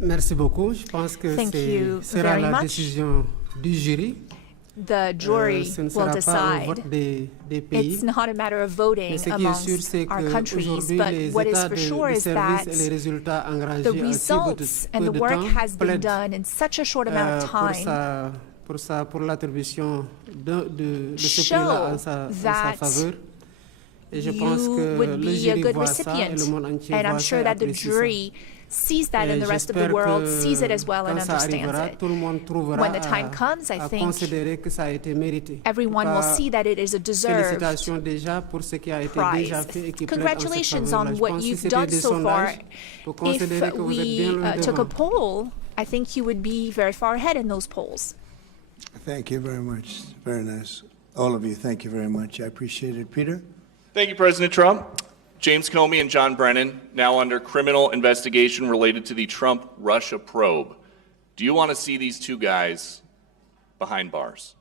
Merci beaucoup. Je pense que Thank you sera very la much. décision du jury. The jury Ce ne will sera pas au decide. vote des pays. It's not a matter of voting Mais ce qui est sûr, amongst c'est our countries, qu'aujourd'hui, but les what is états for de sure is service that et les résultats engagés the en si results and peu the de work temps has been plaident done in such a short amount of time pour l'attribution de ce show prix-là en sa that faveur. Et je pense you que would le be a jury good voit ça et recipient. le monde entier And voit I'm ça sure et that the apprécie ça. jury sees that and Et the rest of the j'espère world que sees it as well and quand ça understands arrivera, it. tout le monde trouvera When the time comes, I à think considérer que ça a été mérité. everyone will see that it is a deserved Félicitations déjà pour ce qui a été prize. déjà fait et qui plaide en cette Congratulations faveur-là. on Je what pense que you've si done c'était des so far. sondages, pour If considérer que vous êtes we bien loin took a devant. poll, I think you would be very far ahead in those polls. Thank you very much. Very nice. All of you, thank you very much. I appreciate it. Peter? Thank you, President Trump. James Comey and John Brennan, now under criminal investigation related to the Trump-Russia probe. Do you want to see these two guys behind bars?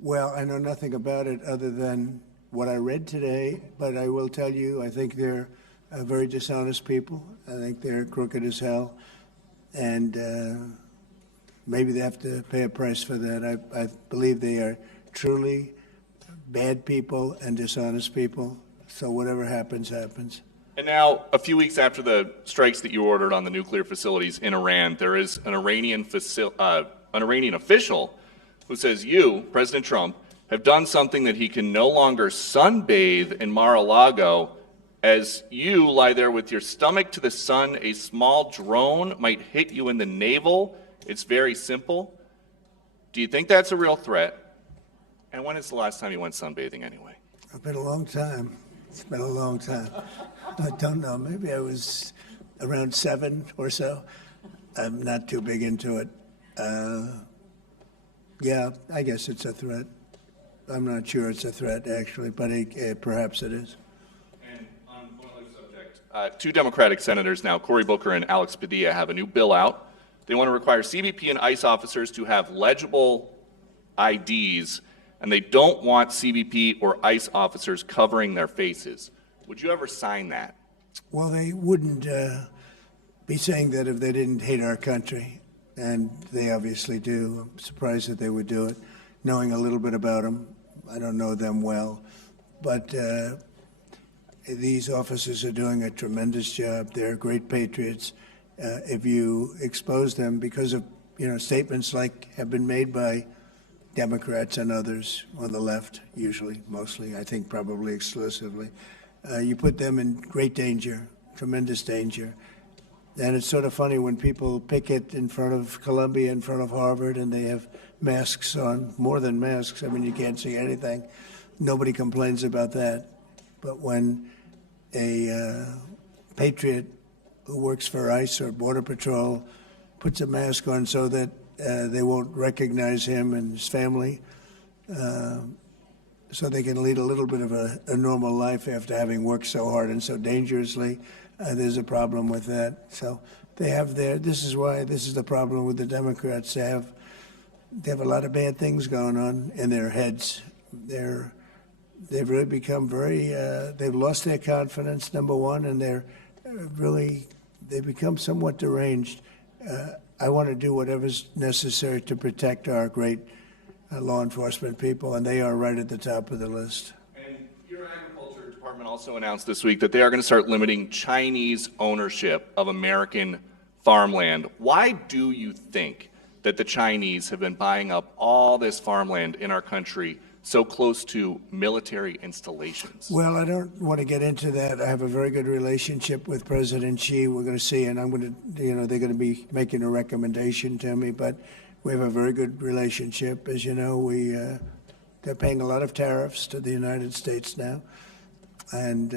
Well, I know nothing about it other than what I read today, but I will tell you, I think they're very dishonest people. I think they're crooked as hell, and maybe they have to pay a price for that. I believe they are truly bad people and dishonest people, so whatever happens, happens. And now, a few weeks after the strikes that you ordered on the nuclear facilities in Iran, there is an Iranian official who says you, President Trump, have done something that he can no longer sunbathe in Mar-a-Lago. As you lie there with your stomach to the sun, a small drone might hit you in the navel. It's very simple. Do you think that's a real threat? And when is the last time you went sunbathing anyway? It's been a long time. It's been a long time. I don't know. Maybe I was around 7 or so. I'm not too big into it. Yeah, I guess it's a threat. I'm not sure it's a threat, actually, but perhaps it is. And on one other subject, 2 Democratic senators now, Cory Booker and Alex Padilla, have a new bill out. They want to require CBP and ICE officers to have legible IDs, and they don't want CBP or ICE officers covering their faces. Would you ever sign that? Well, they wouldn't be saying that if they didn't hate our country, and they obviously do. I'm surprised that they would do it, knowing a little bit about them. I don't know them well, but these officers are doing a tremendous job. They're great patriots. If you expose them because of statements like have been made by Democrats and others on the left, usually, mostly, I think probably exclusively, you put them in great danger, tremendous danger. And it's sort of funny when people picket in front of Columbia, in front of Harvard, and they have masks on, more than masks. I mean, you can't see anything. Nobody complains about that. But when a patriot who works for ICE or Border Patrol puts a mask on so that they won't recognize him and his family, so they can lead a little bit of a normal life after having worked so hard and so dangerously, there's a problem with that. So they have this is the problem with the Democrats. They have a lot of bad things going on in their heads. They've really become they've lost their confidence, number one, and they've become somewhat deranged. I want to do whatever's necessary to protect our great law enforcement people, and they are right at the top of the list. And your Agriculture Department also announced this week that they are going to start limiting Chinese ownership of American farmland. Why do you think that the Chinese have been buying up all this farmland in our country so close to military installations? Well, I don't want to get into that. I have a very good relationship with President Xi. We're going to see, and I'm going to, they're going to be making a recommendation to me, but we have a very good relationship. As you know, they're paying a lot of tariffs to the United States now, and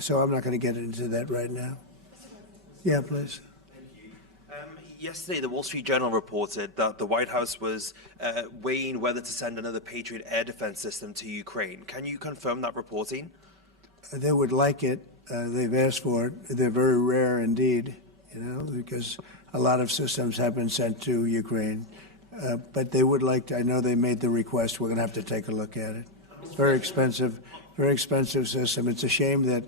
so I'm not going to get into that right now. Yeah, please. Yesterday, the Wall Street Journal reported that the White House was weighing whether to send another Patriot air defense system to Ukraine. Can you confirm that reporting? They would like it. They've asked for it. They're very rare indeed, because a lot of systems have been sent to Ukraine. But they would like to. I know they made the request. We're going to have to take a look at it. Very expensive system. It's a shame that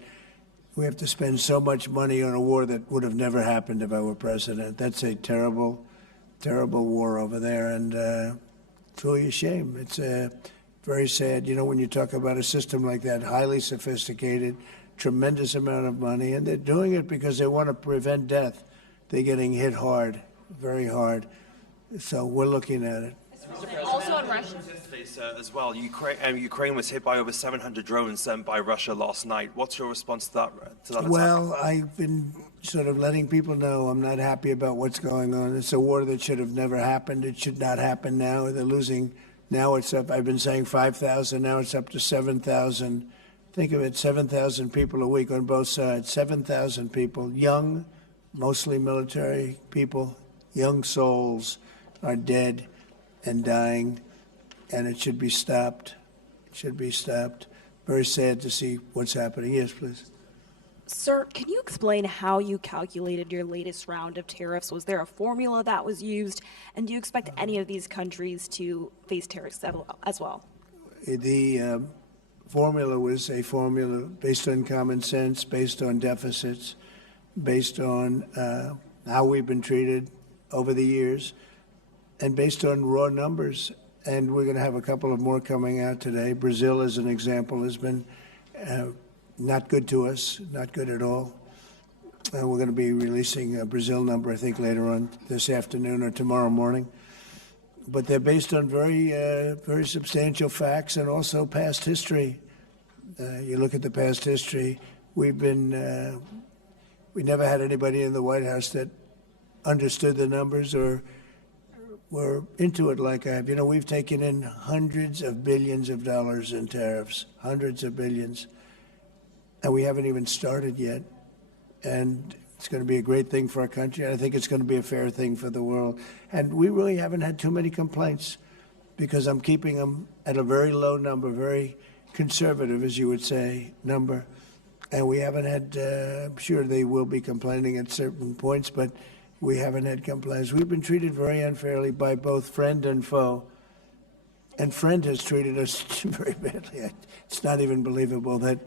we have to spend so much money on a war that would have never happened if I were president. That's a terrible, terrible war over there, and it's really a shame. It's very sad. When you talk about a system like that, highly sophisticated, tremendous amount of money, and they're doing it because they want to prevent death. They're getting hit hard, very hard. So we're looking at it. Also on Russia. As well, Ukraine was hit by over 700 drones sent by Russia last night. What's your response to that attack? Well, I've been sort of letting people know I'm not happy about what's going on. It's a war that should have never happened. It should not happen now. They're losing. Now it's up. I've been saying 5,000. Now it's up to 7,000. Think of it, 7,000 people a week on both sides. 7,000 people, young, mostly military people, young souls are dead and dying. And it should be stopped. It should be stopped. Very sad to see what's happening. Yes, please. Sir, can you explain how you calculated your latest round of tariffs? Was there a formula that was used? And do you expect any of these countries to face tariffs as well? The formula was a formula based on common sense, based on deficits, based on how we've been treated over the years, and based on raw numbers. And we're going to have a couple of more coming out today. Brazil, as an example, has been not good to us, not good at all. We're going to be releasing a Brazil number, I think, later on this afternoon or tomorrow morning. But they're based on very substantial facts and also past history. You look at the past history, we never had anybody in the White House that understood the numbers or were into it like I have. You know, we've taken in hundreds of billions of dollars in tariffs, hundreds of billions, and we haven't even started yet. And it's going to be a great thing for our country. I think it's going to be a fair thing for the world. And we really haven't had too many complaints because I'm keeping them at a very low number, very conservative, as you would say, number. And we haven't had, I'm sure they will be complaining at certain points, but we haven't had complaints. We've been treated very unfairly by both friend and foe. And friend has treated us very badly. It's not even believable that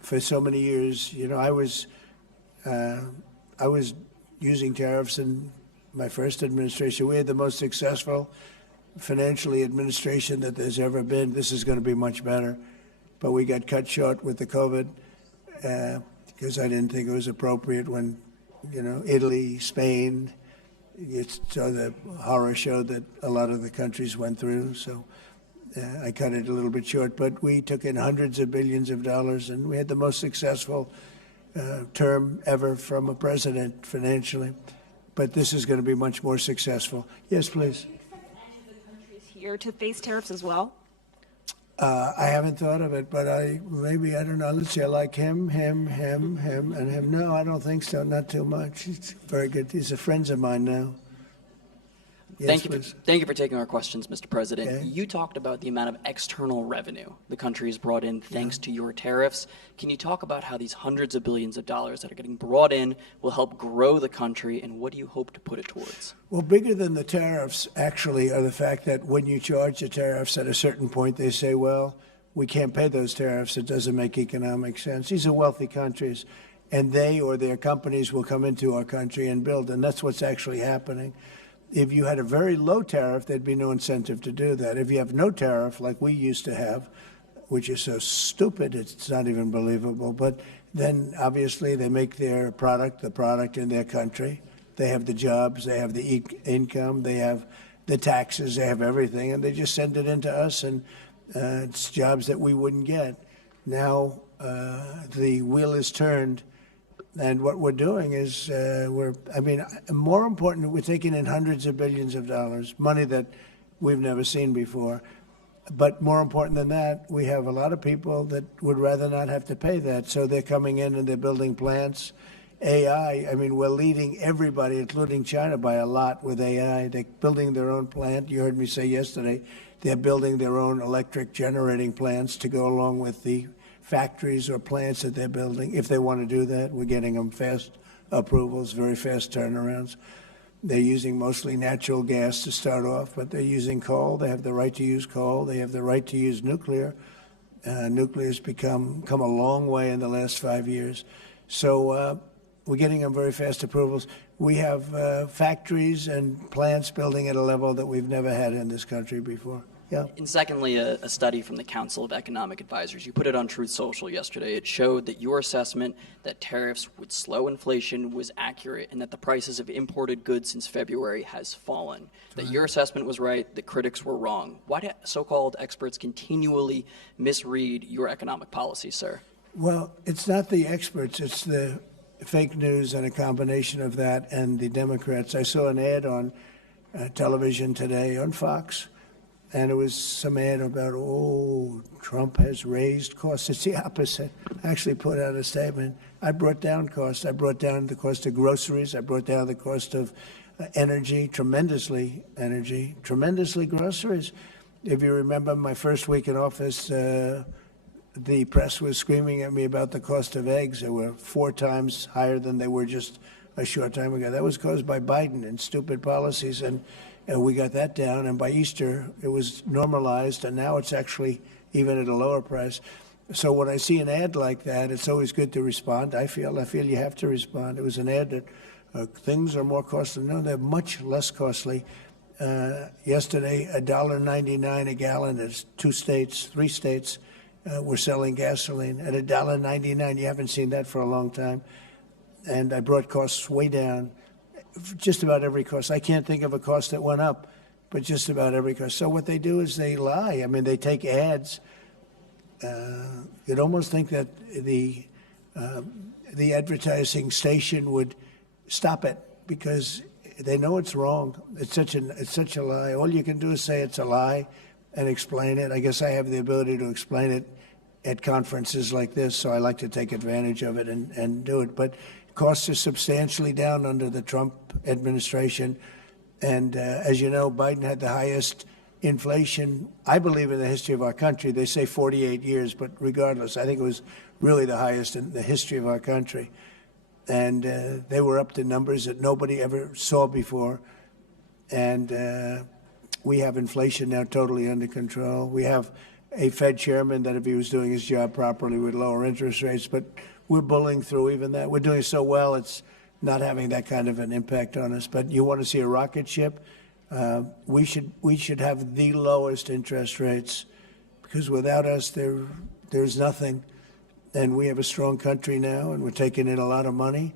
for so many years, you know, I was using tariffs in my first administration. We had the most successful financially administration that there's ever been. This is going to be much better. But we got cut short with the COVID because I didn't think it was appropriate when, you know, Italy, Spain, you saw the horror show that a lot of the countries went through. So I cut it a little bit short. But we took in hundreds of billions of dollars, and we had the most successful term ever from a president financially. But this is going to be much more successful. Yes, please. Do you expect any of the countries here to face tariffs as well? I haven't thought of it, but I don't know. Let's see, I like him, and him. No, I don't think so. Not too much. It's very good. These are friends of mine now. Yes, Thank you for taking our questions, Mr. President. Okay. You talked about the amount of external revenue the country has brought in thanks to your tariffs. Can you talk about how these hundreds of billions of dollars that are getting brought in will help grow the country, and what do you hope to put it towards? Well, bigger than the tariffs actually are the fact that when you charge the tariffs at a certain point, they say, well, we can't pay those tariffs. It doesn't make economic sense. These are wealthy countries, and they or their companies will come into our country and build, and that's what's actually happening. If you had a very low tariff, there'd be no incentive to do that. If you have no tariff, like we used to have, which is so stupid, it's not even believable, but then obviously they make their product, the product in their country. They have the jobs, they have the income, they have the taxes, they have everything, and they just send it into us, and it's jobs that we wouldn't get. Now the wheel is turned. And what we're doing is, more important, we're taking in hundreds of billions of dollars, money that we've never seen before. But more important than that, we have a lot of people that would rather not have to pay that. So they're coming in and they're building plants. AI, we're leading everybody, including China, by a lot with AI. They're building their own plant. You heard me say yesterday, they're building their own electric generating plants to go along with the factories or plants that they're building. If they want to do that, we're getting them fast approvals, very fast turnarounds. They're using mostly natural gas to start off, but they're using coal. They have the right to use coal. They have the right to use nuclear. Nuclear's come a long way in the last 5 years. So we're getting them very fast approvals. We have factories and plants building at a level that we've never had in this country before. Yeah. And secondly, a study from the Council of Economic Advisors. You put it on Truth Social yesterday. It showed that your assessment that tariffs would slow inflation was accurate, and that the prices of imported goods since February has fallen. That your assessment was right, that critics were wrong. Why do so-called experts continually misread your economic policy, sir? Well, it's not the experts. It's the fake news and a combination of that and the Democrats. I saw an ad on television today on Fox. And it was some ad about, Trump has raised costs. It's the opposite. I actually put out a statement. I brought down costs. I brought down the cost of groceries. I brought down the cost of tremendously groceries. If you remember my first week in office, the press was screaming at me about the cost of eggs. They were 4 times higher than they were just a short time ago. That was caused by Biden and stupid policies, and we got that down, and by Easter, it was normalized, and now it's actually even at a lower price. So when I see an ad like that, it's always good to respond. I feel you have to respond. It was an ad that things are more costly. No, they're much less costly. Yesterday, $1.99 a gallon. There's 3 states were selling gasoline at $1.99. You haven't seen that for a long time. And I brought costs way down. Just about every cost. I can't think of a cost that went up, but just about every cost. So what they do is they lie. They take ads. You'd almost think that the advertising station would stop it because they know it's wrong. It's such a lie. All you can do is say it's a lie and explain it. I guess I have the ability to explain it at conferences like this, so I like to take advantage of it and do it. But costs are substantially down under the Trump administration. And as you know, Biden had the highest inflation, I believe, in the history of our country. They say 48 years, but regardless, I think it was really the highest in the history of our country. And they were up to numbers that nobody ever saw before. And we have inflation now totally under control. We have a Fed chairman that, if he was doing his job properly, would lower interest rates. But we're bullying through even that. We're doing so well, it's not having that kind of an impact on us. But you want to see a rocket ship? We should have the lowest interest rates, because without us, there's nothing. And we have a strong country now, and we're taking in a lot of money.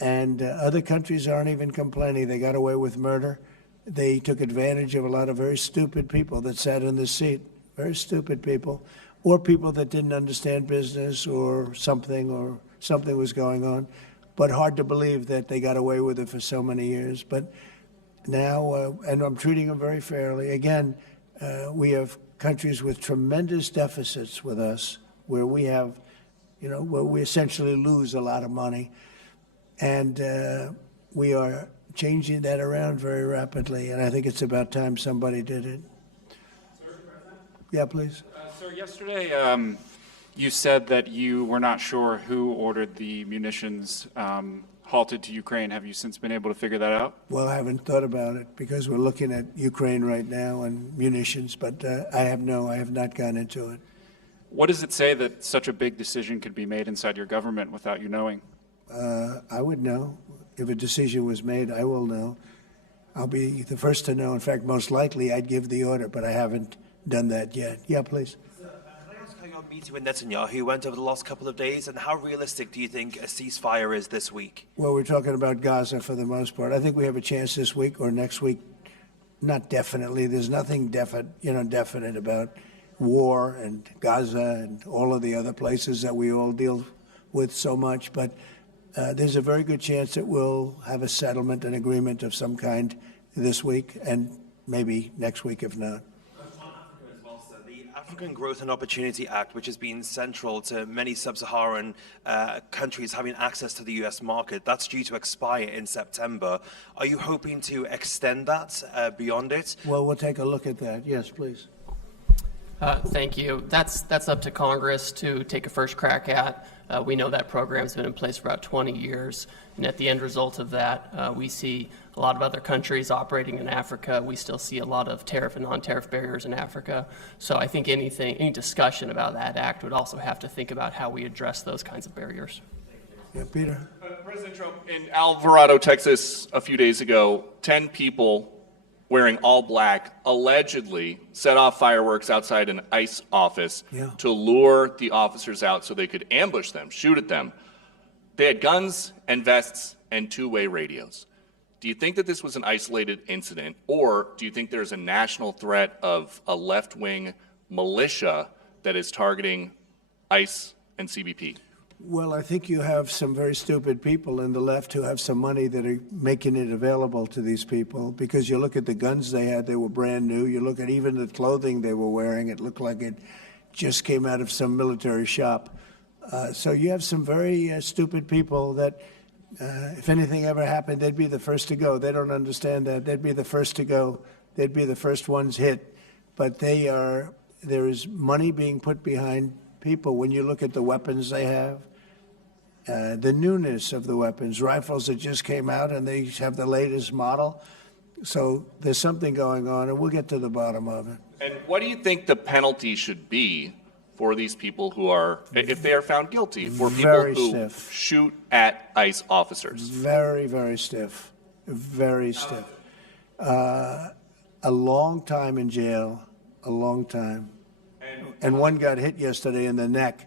And other countries aren't even complaining. They got away with murder. They took advantage of a lot of very stupid people that sat in the seat, very stupid people, or people that didn't understand business or something was going on. But hard to believe that they got away with it for so many years. But now, and I'm treating them very fairly. Again, we have countries with tremendous deficits with us, where we have, where we essentially lose a lot of money. And we are changing that around very rapidly. And I think it's about time somebody did it. Yeah, please. Sir, yesterday you said that you were not sure who ordered the munitions halted to Ukraine. Have you since been able to figure that out? Well, I haven't thought about it, because we're looking at Ukraine right now and munitions, but I have not gone into it. What does it say that such a big decision could be made inside your government without you knowing? I would know. If a decision was made, I will know. I'll be the first to know. In fact, most likely I'd give the order, but I haven't done that yet. Yeah, please. Can I ask how your meeting with Netanyahu went over the last couple of days, and how realistic do you think a ceasefire is this week? Well, we're talking about Gaza for the most part. I think we have a chance this week or next week. Not definitely. There's nothing definite about war and Gaza and all of the other places that we all deal with so much. But there's a very good chance that we'll have a settlement, an agreement of some kind this week, and maybe next week if not. The African Growth and Opportunity Act, which has been central to many sub-Saharan countries having access to the U.S. market, that's due to expire in September. Are you hoping to extend that beyond it? Well, we'll take a look at that. Yes, please. Thank you. That's up to Congress to take a first crack at. We know that program's been in place for about 20 years, and at the end result of that, we see a lot of other countries operating in Africa. We still see a lot of tariff and non-tariff barriers in Africa. So I think any discussion about that act would also have to think about how we address those kinds of barriers. Yeah, Peter. President Trump, in Alvarado, Texas, a few days ago, 10 people wearing all black allegedly set off fireworks outside an ICE office to lure the officers out so they could ambush them, shoot at them. They had guns and vests and two-way radios. Do you think that this was an isolated incident, or do you think there's a national threat of a left-wing militia that is targeting ICE and CBP? Well, I think you have some very stupid people in the left who have some money that are making it available to these people, because you look at the guns they had, they were brand new. You look at even the clothing they were wearing, it looked like it just came out of some military shop. So you have some very stupid people that, if anything ever happened, they'd be the first to go. They don't understand that. They'd be the first to go. They'd be the first ones hit. But there is money being put behind people. When you look at the weapons they have, the newness of the weapons, rifles that just came out and they have the latest model. So there's something going on, and we'll get to the bottom of it. And what do you think the penalty should be for these people who are, if they are found guilty, for people who shoot at ICE officers? Very, very stiff. Very stiff. A long time in jail, a long time. And one got hit yesterday in the neck.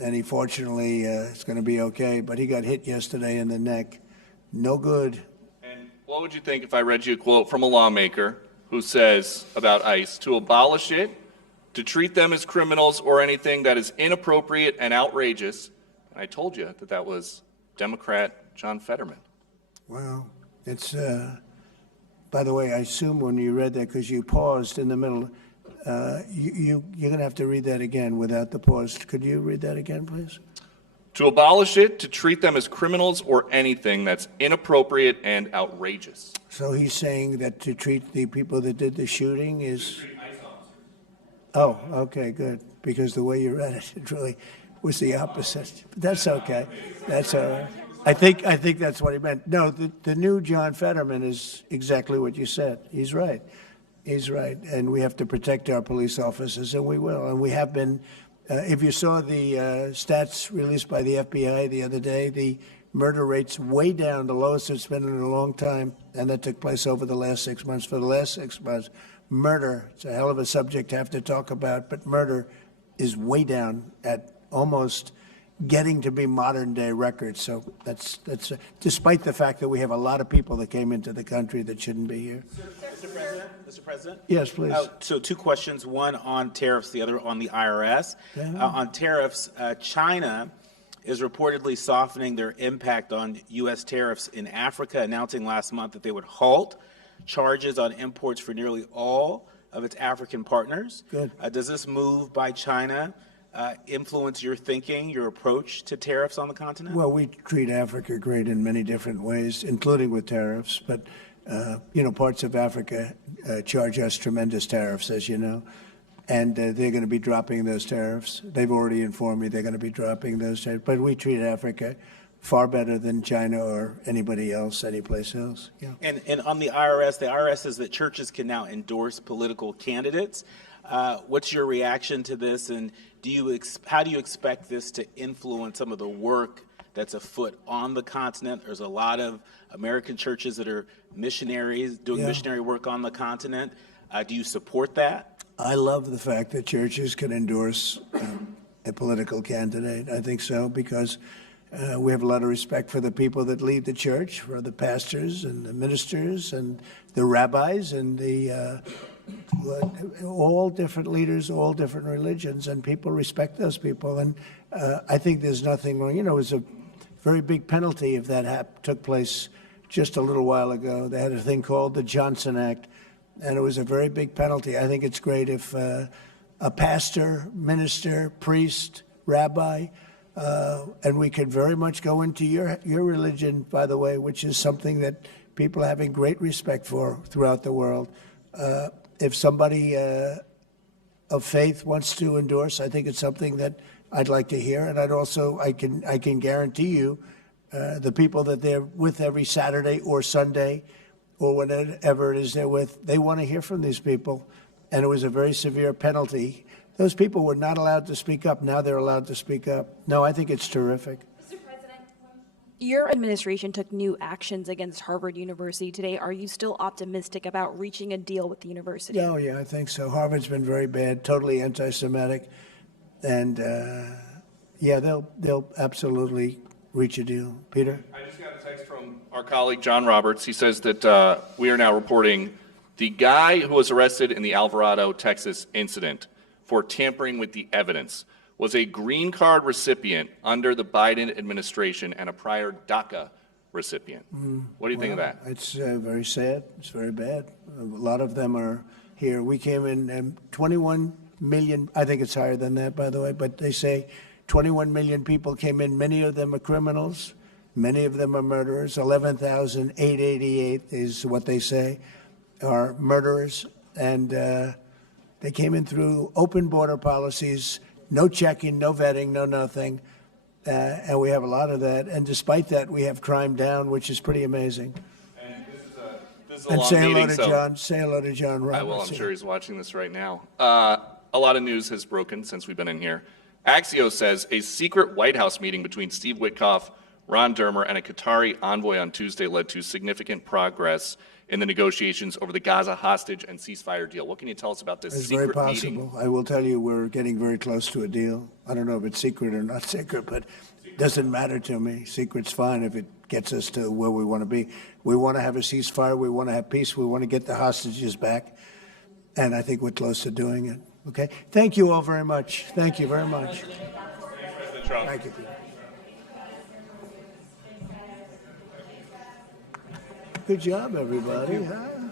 And he fortunately is going to be okay, but he got hit yesterday in the neck. No good. And what would you think if I read you a quote from a lawmaker who says about ICE, to abolish it, to treat them as criminals or anything that is inappropriate and outrageous? And I told you that that was Democrat John Fetterman. Well, It's, by the way, I assume when you read that, because you paused in the middle, you're going to have to read that again without the pause. Could you read that again, please? To abolish it, to treat them as criminals or anything that's inappropriate and outrageous. So he's saying that to treat the people that did the shooting is... Oh, okay, good. Because the way you read it, it really was the opposite. But that's okay. That's all right. I think that's what he meant. No, the new John Fetterman is exactly what you said. He's right. He's right. And we have to protect our police officers, and we will. And we have been... if you saw the stats released by the FBI the other day, the murder rate's way down, the lowest it's been in a long time, and that took place over the last 6 months. For the last 6 months, murder, it's a hell of a subject to have to talk about, but murder is way down at almost getting to be modern-day records. So that's despite the fact that we have a lot of people that came into the country that shouldn't be here. Mr. President? Yes, please. So two questions, one on tariffs, the other on the IRS. On tariffs, China is reportedly softening their impact on U.S. tariffs in Africa, announcing last month that they would halt charges on imports for nearly all of its African partners. Good. Does this move by China influence your thinking, your approach to tariffs on the continent? Well, we treat Africa great in many different ways, including with tariffs. But, parts of Africa charge us tremendous tariffs, as you know. And they're going to be dropping those tariffs. They've already informed me they're going to be dropping those tariffs. But we treat Africa far better than China or anybody else, anyplace else. Yeah. And on the IRS says that churches can now endorse political candidates. What's your reaction to this, and how do you expect this to influence some of the work that's afoot on the continent? There's a lot of American churches that are missionaries doing missionary work on the continent. Do you support that? I love the fact that churches can endorse a political candidate. I think so, because we have a lot of respect for the people that lead the church, for the pastors and the ministers and the rabbis and the all different leaders, all different religions, and people respect those people. And I think there's nothing wrong. It was a very big penalty if that took place just a little while ago. They had a thing called the Johnson Act, and it was a very big penalty. I think it's great if a pastor, minister, priest, rabbi, and we could very much go into your religion, by the way, which is something that people are having great respect for throughout the world. If somebody of faith wants to endorse, I think it's something that I'd like to hear. And I can guarantee you the people that they're with every Saturday or Sunday or whenever it is they're with, they want to hear from these people. And it was a very severe penalty. Those people were not allowed to speak up. Now they're allowed to speak up. No, I think it's terrific. Mr. President, your administration took new actions against Harvard University today. Are you still optimistic about reaching a deal with the university? Oh, yeah, I think so. Harvard's been very bad, totally anti-Semitic. And, they'll absolutely reach a deal. Peter? I just got a text from our colleague, John Roberts. He says that we are now reporting the guy who was arrested in the Alvarado, Texas incident for tampering with the evidence was a green card recipient under the Biden administration and a prior DACA recipient. What do you think of that? It's very sad. It's very bad. A lot of them are here. We came in 21 million. I think it's higher than that, by the way, but they say 21 million people came in. Many of them are criminals. Many of them are murderers. 11,888 is what they say are murderers. And they came in through open border policies, no checking, no vetting, no nothing. And we have a lot of that. And despite that, we have crime down, which is pretty amazing. And this is a And long say hello meeting, to so John. Say hello to John Roberts. I will. I'm sure he's watching this right now. A lot of news has broken since we've been in here. Axios says a secret White House meeting between Steve Witkoff, Ron Dermer, and a Qatari envoy on Tuesday led to significant progress in the negotiations over the Gaza hostage and ceasefire deal. What can you tell us about this It's secret very possible. meeting? I will tell you we're getting very close to a deal. I don't know if it's secret or not secret, but it doesn't matter to me. Secret's fine if it gets us to where we want to be. We want to have a ceasefire. We want to have peace. We want to get the hostages back. And I think we're close to doing it. Okay? Thank you all very much. Thank you very much. Thanks, President Trump. Thank you, Peter. Good job, everybody. Huh?